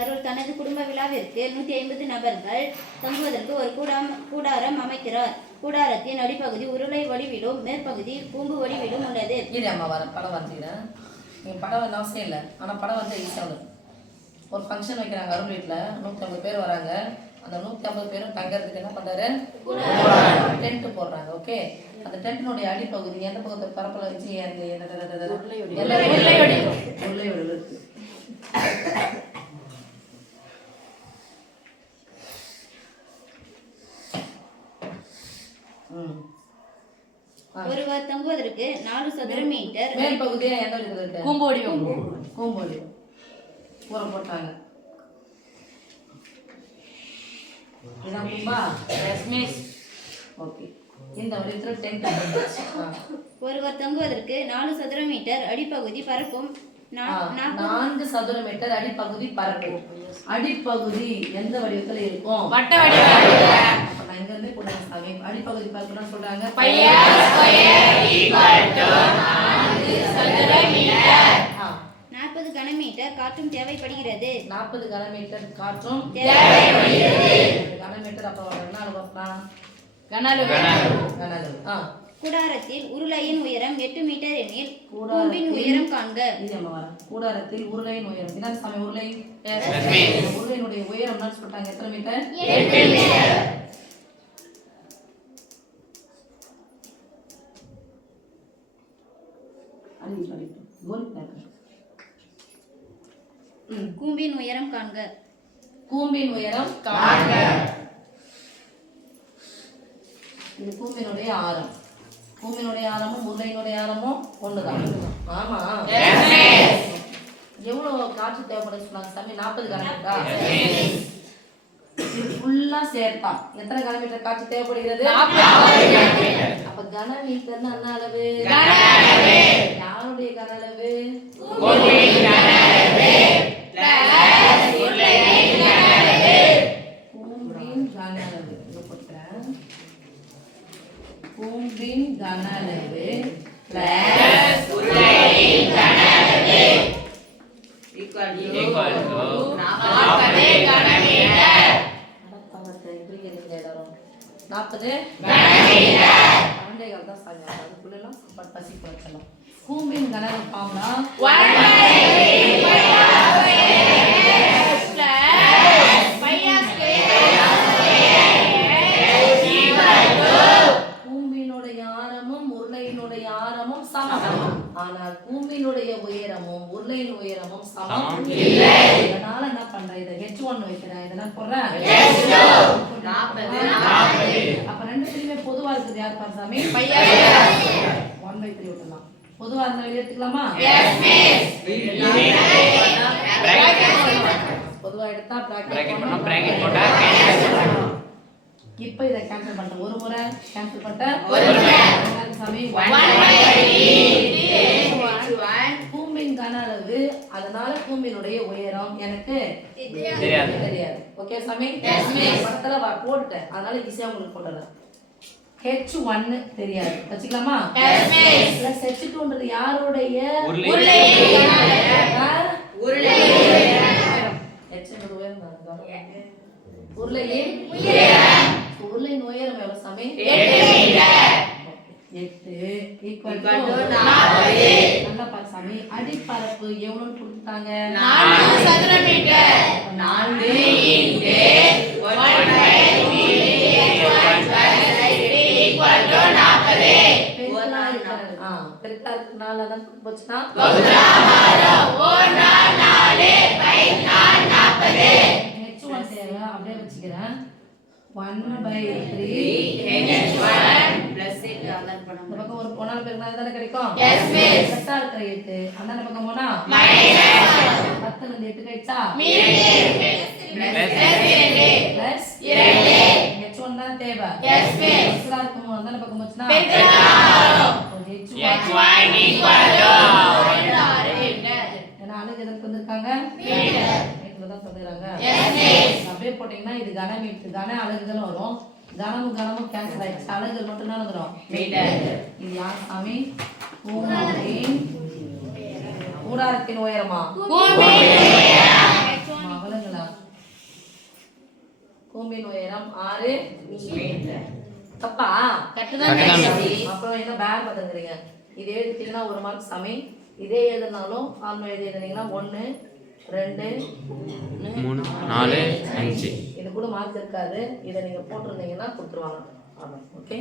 அருள் தனது குடும்ப விழாவிற்கு 150 நபர்கள் தங்குவதற்கு ஒரு கூடாரம் அமைக்கிறார். கூடாரத்தின் அடிப்பகுதி உருளை வடிவிலும் மேற்பகுதி கூம்பு வடிவிலும் உள்ளது. படம் வரைஞ்சிக்கிறேன். நீங்கள் படம் வந்து அவசியம் இல்லை, ஆனால் படம் வந்து ஈஸியாக வரும். ஒரு ஃபங்க்ஷன் வைக்கிறாங்க அருள் வீட்டில், 150 பேர் வராங்க. அந்த 150 பேரும் தங்கறதுக்கு என்ன பண்ணுறாரு, டென்ட் போடுறாங்க. ஓகே, அந்த டென்ட்டினுடைய அடிப்பகுதி எந்த பக்கத்தை பரப்பில் வச்சு உருளை வடிவில் இருக்கு. ஒருவர் தங்குவதற்கு 4 சதுர மீட்டர் மேல் பகுதியா எந்த இடத்துல இருக்கு, கூம்போடி உரம் போட்டாங்க. இதான் கும்பா. ஓகே, இந்த வடிவத்துல டென்ட். ஒருவர் தங்குவதற்கு 4 சதுர மீட்டர் அடிப்பகுதி பரப்பும் 4 சதுர மீட்டர் அடிப்பகுதி பரப்பும். அடிப்பகுதி எந்த வடிவத்துல இருக்கும், வட்ட வடிவம். இங்க இருந்து போடுறாங்க சாமி. அடிப்பகுதி பார்க்கணும்னு சொல்றாங்க. 40 கனமீட்டர் காற்றும் தேவைப்படுகிறது. 40 கனமீட்டர் காற்றும் தேவைப்படுகிறது. கனமீட்டர் அப்புறம் என்ன பார்க்கலாம், கனஅளவு. கூடாரத்தில் உருளையின் உயரம் 8 மீட்டர் எனில் கூம்பின் உயரம் காண்க. கூடாரத்தில் உருளையின் உயரம் இதான் சாமி. உருளையினுடைய உயரம் என்ன சொல்றாங்க, எத்தனை மீட்டர், 8 மீட்டர். கூம்பின் உயரம் காண்க. கூம்பின் உயரம் காண்க. இது கூம்பினுடைய ஆரம். கூம்பினுடைய ஆரமும் உருளையினுடைய ஆரமும் ஒண்ணுதான். ஆமா, எவ்வளவு காற்று தேவைப்படுது சொன்னாங்க சாமி, 40 கனமீட்டரா? ஃபுல்லா சேர்த்தா எத்தனை கனமீட்டர் காற்று தேவைப்படுகிறது, 40. அப்ப கனமீட்டர்னா என்ன அளவு, யாருடைய கனஅளவு, கூம்பின் கனஅளவு. கூம்பின் கனஅளவு பிளஸ் உருளையின் கனஅளவு ஈக்குவல் டு 40 கனமீட்டர். 40 கனமீட்டர். பண்டைகள் தான் சாங்க, அதுக்குள்ள எல்லாம் பசி குறைச்சலாம். கூம்பின் கனஅளவு பாம்னா 1 சமம். ஆனால் கூம்பினுடைய உயரமும் உருளையின் உயரமும் சமம் இல்லை. அதனால என்ன பண்றேன், இத h1 வைக்கிறேன், இதெல்லாம் போடுறேன் h2 40. அப்ப ரெண்டுத்துலயுமே பொதுவா இருக்குது யார் பாசாமி, 1/3 விட்டுலாம். பொதுவா இருந்தா வெளிய எடுத்துக்கலாமா, பொதுவா எடுத்தா பிராக்கெட் போட்டா இப்போ இத கேன்சல் பண்ணிட்டேன். ஒரு முறை கேன்சல் பண்ணிட்டேன், ஒரு முறை சாமி 1/1 கூம்பின் கனஅளவு. அதனால கூம்பினுடைய உயரம் எனக்கு தெரியாது. ஓகே சாமி, படத்துல போட்டுட்டேன், அதனால ஈஸியா உங்களுக்கு போட்டுறேன். h1 தெரியாது வச்சுக்கலாமா, பிளஸ் h2ன்றது யாருடைய உருளையின் உருளையின் உயரம். உருளையின் உயரம் எவ்வளவு சாமி, 8 மீட்டர். 8 equal to 40. நல்லா பாரு சாமி, அடிப்பரப்பு எவ்வளவுன்னு கொடுத்தாங்க, 4 சதுர மீட்டர். 4 into 1/3 equal to 40. பெருக்கா இருக்கனால தான் போச்சுனா அப்படியே வச்சுக்கிறேன். 1/3 பிளஸ் 8 அதான் பண்ணணும். இந்த பக்கம் ஒரு போனால பெருக்கனா தானே கிடைக்கும், எஸ் மிஸ். கரெக்ட்டா இருக்கிற 8 அந்த பக்கம் போனா மைனஸ் 10 ல இருந்து 8 கழிச்சா பிளஸ் 2 h1 தான் தேவை, எஸ் மிஸ். கரெக்ட்டா இருக்கும் அந்த பக்கம் போச்சுனா பெருக்கலாம். h1 ஈக்குவல் டு 6 என்ன அலகு எதுக்கு வந்திருக்காங்க, மீட்டர். தான் சொல்றாங்க, எஸ் மிஸ். அப்படியே போட்டீங்கன்னா இது கனமீட்டர், கன அலகுகள் வரும். கனமும் கேன்சல் ஆயிடுச்சு, அலகுகள் மட்டும் தான் வந்துரும், மீட்டர். இது யார் சாமி, கூடாரத்தின் உயரமா, கூம்பின் உயரம். கூம்பின் உயரம் 6 தப்பா கட்டுதான் அப்புறம் என்ன பேர் பார்த்துக்கிறீங்க இதே எழுதிட்டீங்கன்னா 1 மார்க் சமி இதே எழுதுனாலும் ஆன்ம எழுதினீங்கன்னா 1 2 3 4 5 இது கூட மார்க் இருக்காது இதை நீங்க போட்டிருந்தீங்கன்னா கொடுத்துருவாங்க ஓகே